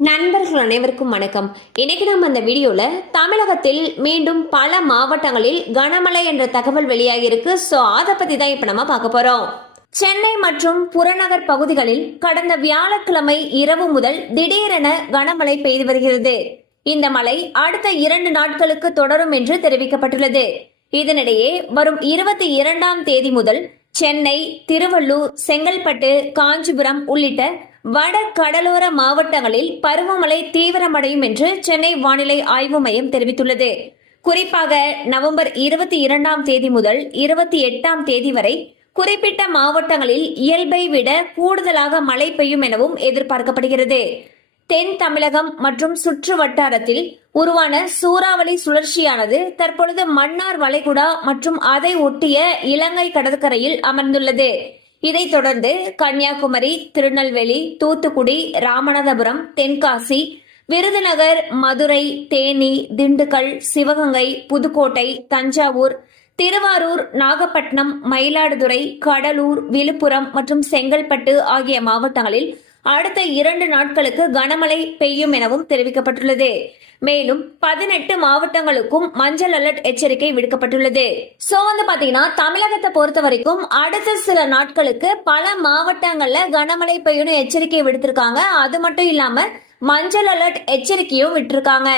நண்பர்கள் அனைவருக்கும் வணக்கம். இன்னைக்கு நம்ம அந்த வீடியோவில் தமிழகத்தில் மீண்டும் பல மாவட்டங்களில் கனமழை என்ற தகவல் வெளியாகி இருக்கு ஸோ அதை பற்றி தான் இப்போ நம்ம பார்க்க போகிறோம் சென்னை மற்றும் புறநகர் பகுதிகளில் கடந்த வியாழக்கிழமை இரவு முதல் திடீரென கனமழை பெய்து வருகிறது. இந்த மழை அடுத்த இரண்டு நாட்களுக்கு தொடரும் என்று தெரிவிக்கப்பட்டுள்ளது. இதனிடையே வரும் இருபத்தி இரண்டாம் தேதி முதல் சென்னை திருவள்ளூர் செங்கல்பட்டு காஞ்சிபுரம் உள்ளிட்ட வட கடலோர மாவட்டங்களில் பருவமழை தீவிரமடையும் என்று சென்னை வானிலை ஆய்வு மையம் தெரிவித்துள்ளது. குறிப்பாக நவம்பர் இருபத்தி இரண்டாம் தேதி முதல் இருபத்தி எட்டாம் தேதி வரை குறிப்பிட்ட மாவட்டங்களில் இயல்பை விட கூடுதலாக மழை பெய்யும் எனவும் எதிர்பார்க்கப்படுகிறது. தென் தமிழகம் மற்றும் சுற்று வட்டாரத்தில் உருவான சூறாவளி சுழற்சியானது தற்பொழுது மன்னார் வளைகுடா மற்றும் அதை ஒட்டிய இலங்கை கடற்கரையில் அமர்ந்துள்ளது. இதைத் தொடர்ந்து கன்னியாகுமரி திருநெல்வேலி தூத்துக்குடி ராமநாதபுரம் தென்காசி விருதுநகர் மதுரை தேனி திண்டுக்கல் சிவகங்கை புதுக்கோட்டை தஞ்சாவூர் திருவாரூர் நாகப்பட்டினம் மயிலாடுதுறை கடலூர் விழுப்புரம் மற்றும் செங்கல்பட்டு ஆகிய மாவட்டங்களில் அடுத்த இரண்டு நாட்களுக்கு கனமழை பெய்யும் எனவும் தெரிவிக்கப்பட்டுள்ளது. மேலும் பதினெட்டு மாவட்டங்களுக்கும் மஞ்சள் அலர்ட் எச்சரிக்கை விடுக்கப்பட்டுள்ளது. சோ வந்து பாத்தீங்கன்னா தமிழகத்தை பொறுத்த வரைக்கும் அடுத்த சில நாட்களுக்கு பல மாவட்டங்கள்ல கனமழை பெய்யும்னு எச்சரிக்கை விடுத்திருக்காங்க. அது மட்டும் இல்லாம மஞ்சள் அலர்ட் எச்சரிக்கையும் விட்டிருக்காங்க.